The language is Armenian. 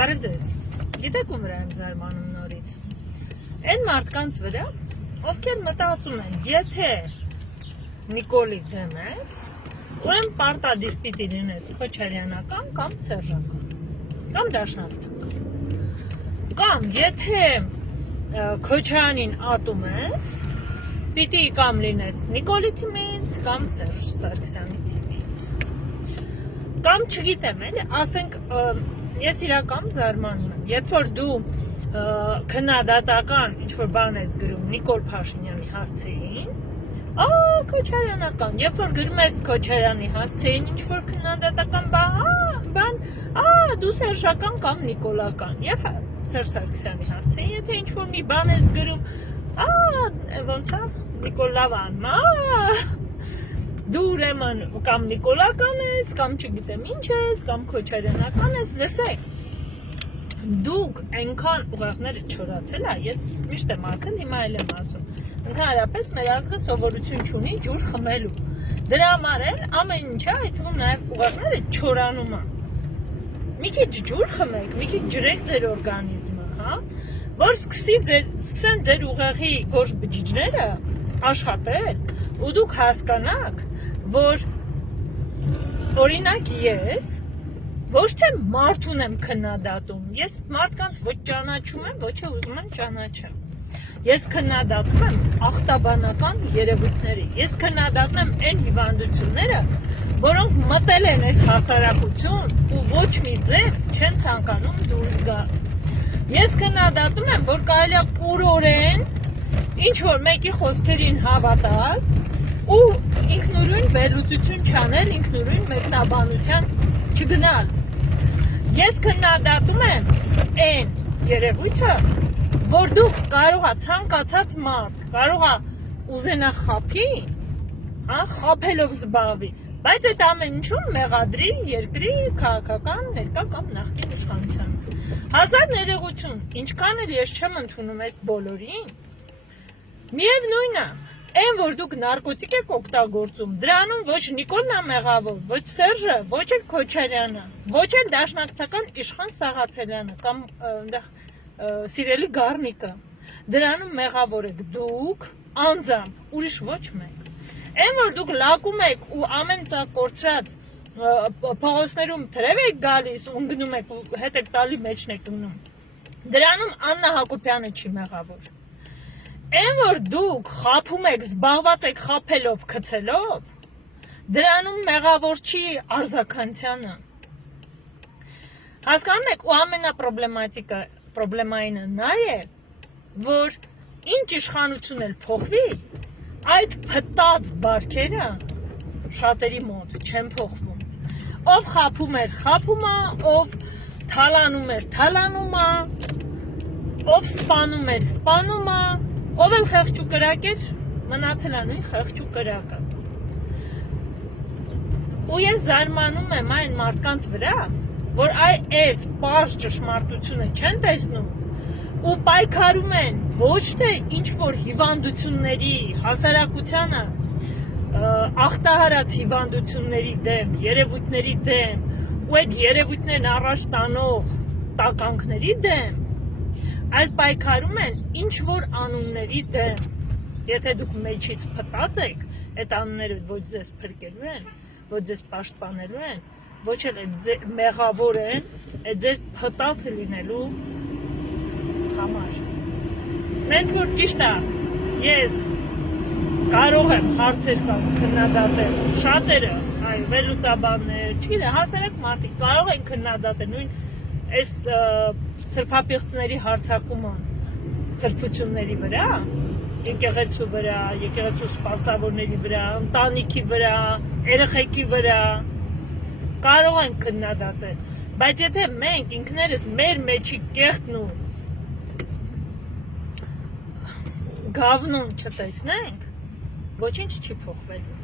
Բարև ձեզ, գիտեք ում վրա եմ զարմանում նորից, այն մարդկանց վրա, ովքեր մտածում են, եթե Նիկոլի դեմ ես, ուրեմն պարտադիր պիտի լինես քոչարյանական կամ սերժական, կամ դաշնակցական, կամ եթե Քոչարյանին ատում ես, պիտի կամ լինես Նիկոլի թիմից, կամ Սերժ Սարգսյանի թիմից, կամ չգիտեմ էլի, ասենք ես իրական զարմանում եմ, երբ որ դու քննադատական ինչ-որ բան ես գրում Նիկոլ Փաշինյանի հասցեին, Քոչարյանական, երբ որ գրում ես Քոչարյանի հասցեին ինչ-որ քննադատական բան, դու սերժական կամ նիկոլական, և Սերժ Սարգսյանի հասցեին, եթե ինչ-որ մի բան ես գրում, ոնց է, Նիկոլավան, դու ուրեմն կամ նիկոլական ես, կամ չգիտեմ ինչ ես, կամ քոչարյանական ես, լսեք, դուք այնքան ուղեղները չորացել է, ես միշտ եմ ասել, հիմա էլ եմ ասում, ընդհանրապես մեր ազգը սովորություն չունի ջուր խմելու, դրա համար էլ ամեն ինչը, այդ թվում նաև ուղեղները չորանում է, մի քիչ ջուր խմեք, մի քիչ ջրեք ձեր օրգանիզմը, որ սկսեն ձեր ուղեղի գորշ բջիջները աշխատել, ու դուք հասկանաք, որ օրինակ ես ոչ թե մարդուն եմ քննադատում, ես մարդկանց ոչ ճանաչում եմ, ոչ է ուզում եմ ճանաչեմ, ես քննադատում եմ ախտաբանական երևույթների, ես քննադատում եմ այն հիվանդությունները, որոնք մտել են այս հասարակություն ու ոչ մի ձև չեն ցանկանում դուրս գա, ես քննադատում եմ, որ կարելի է կուրորեն ինչ-որ մեկի խոսքերին հավատալ ու ինքնուրույն վերլուծություն չանել, ինքնուրույն մեկնաբանության չգնալ։ Ես քննադատում եմ այն երևույթը, որ դուք կարող է ցանկացած մարդ, կարող է ուզենա խաբի, խաբելով զբաղվի, բայց այդ ամեն ինչում մեղադրի երկրի քաղաքական, ներկա կամ նախկին իշխանությանը։ Հազար ներողություն, ինչքան էլ ես չեմ ընդունում այս բոլորին, միևնույն է, այն որ դուք նարկոտիկ եք օգտագործում, դրանում ոչ Նիկոլն է մեղավոր, ոչ Սերժը, ոչ էլ Քոչարյանը, ոչ էլ դաշնակցական Իշխան Սաղաթելյանը կամ սիրելի Գառնիկը, դրանում մեղավոր եք դուք, անձամբ, ուրիշ ոչ մեկ, այն որ դուք լակում եք ու ամեն ծակ կորցրած փողոցներում թրև եք գալիս ու ընկնում եք ու հետ եք տալի մեջն եք ընկնում, դրանում Աննա Հակոբյանը չի մեղավոր, այն որ դուք խաբում եք, զբաղված եք խաբելով, գցելով, դրանում մեղավոր չի Արձաքանցյանը, հասկանում եք ու ամենապրոբլեմայինը նա է, որ ինչ իշխանություն էլ փոխվի, այդ փտած բարքերը շատերի մոտ չեն փոխվում, ով խաբում էր խաբում է, ով թալանում էր թալանում է, ով սպանում էր սպանում է, ով էլ խեղճ ու կրակ էր, մնացել է նույն խեղճ ու կրակը։ Ու ես զարմանում եմ այն մարդկանց վրա, որ այս պարզ ճշմարտությունը չեն տեսնում ու պայքարում են ոչ թե ինչ-որ հիվանդությունների, հասարակությանը ախտահարած հիվանդությունների դեմ, երևույթների դեմ ու այդ երևույթներն առաջ տանող տականքների դեմ, այլ պայքարում են ինչ-որ անունների դեմ, եթե դուք մեջից փտած եք, այդ անունները ոչ ձեզ փրկելու են, ոչ ձեզ պաշտպանելու են, ոչ էլ այդ մեղավոր են, այդ ձեր փտած լինելու համար։ Նենց որ ճիշտ է, ես կարող եմ հարցեր կամ քննադատել, շատերը, վերլուծաբաններ, չգիտեմ, հասարակ մարդիկ կարող են քննադատել նույն այս սրբապիղծների հարձակումը սրբությունների վրա, եկեղեցու վրա, եկեղեցու սպասավորների վրա, ընտանիքի վրա, երեխեքի վրա, կարող են քննադատել, բայց եթե մենք ինքներս մեր մեջի կեղտն ու գավնուն չտեսնենք, ոչինչ չի փոխվելու։